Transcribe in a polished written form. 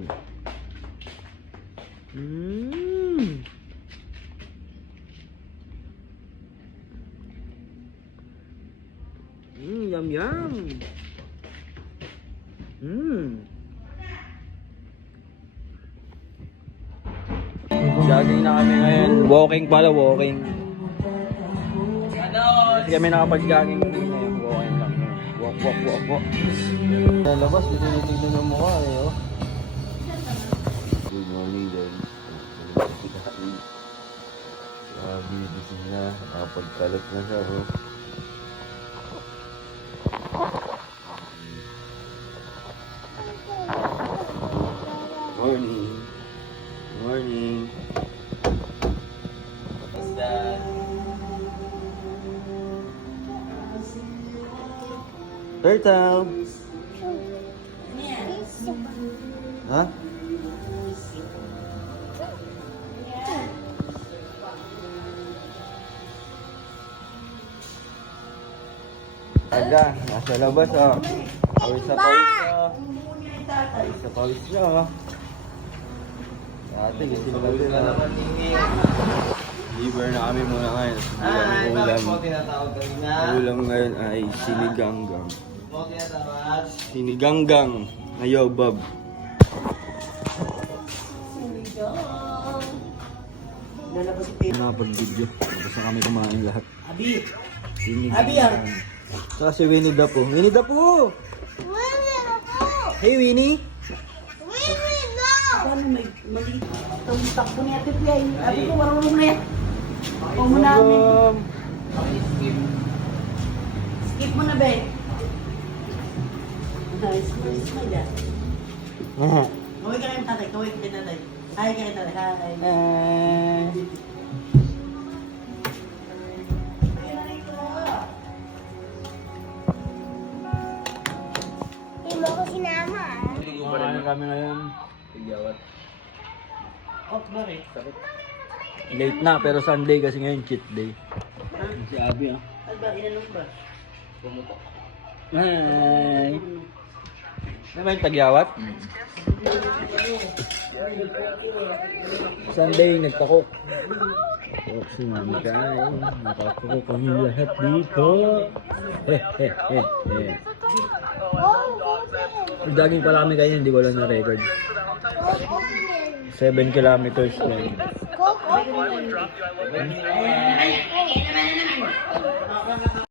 Yan. Yum yum. Jogging na kami ngayon. Walking pala, walking. Hindi kami nakapag-jogging ngayon. Walking lang. Walk. Sa labas, tinitignan yung mukha eh. Oh. Good morning din. Grabe, gising na. Nakapagkalat na siya. Oh. Morning. Morning. What's that? Turtle. Ha? Aga, nasa labas oh. Pawis na pawis oh. Pawis na pawis siya oh. Dati gising na din oh. Liver na kami muna ngayon. Ulam ngayon ay siniganggang. Siniganggang. Ayaw, Bob. Napag-video. Tapos na kami kumain lahat. Abi! Abi yan! Saka si Winnie the Pooh. Winnie the Pooh! Hey Winnie! Paano may maliit? Itong takbo ni Ate Pia. Ate ko, marunong na yan. Ako mo namin. Skip mo na, be. Nice na dyan. Kaway ka kayong tatay. Kaway ka kayong tatay. Hi kayong tatay. Hi. Hindi mo ko sinama. Kumain kami ngayon. Tigyawat. Oh, bakit? Late na pero Sunday kasi ngayon cheat day. Si Abby ah. Ano ba? Inanong ba? Pumutok. Hi! Ano ba yung tagyawat? Sunday nagtakok. Takok si Mami Kai. Nakakok kami lahat dito. Jogging pala kami kayo, hindi wala na record. 7 kilometers lang. Coco.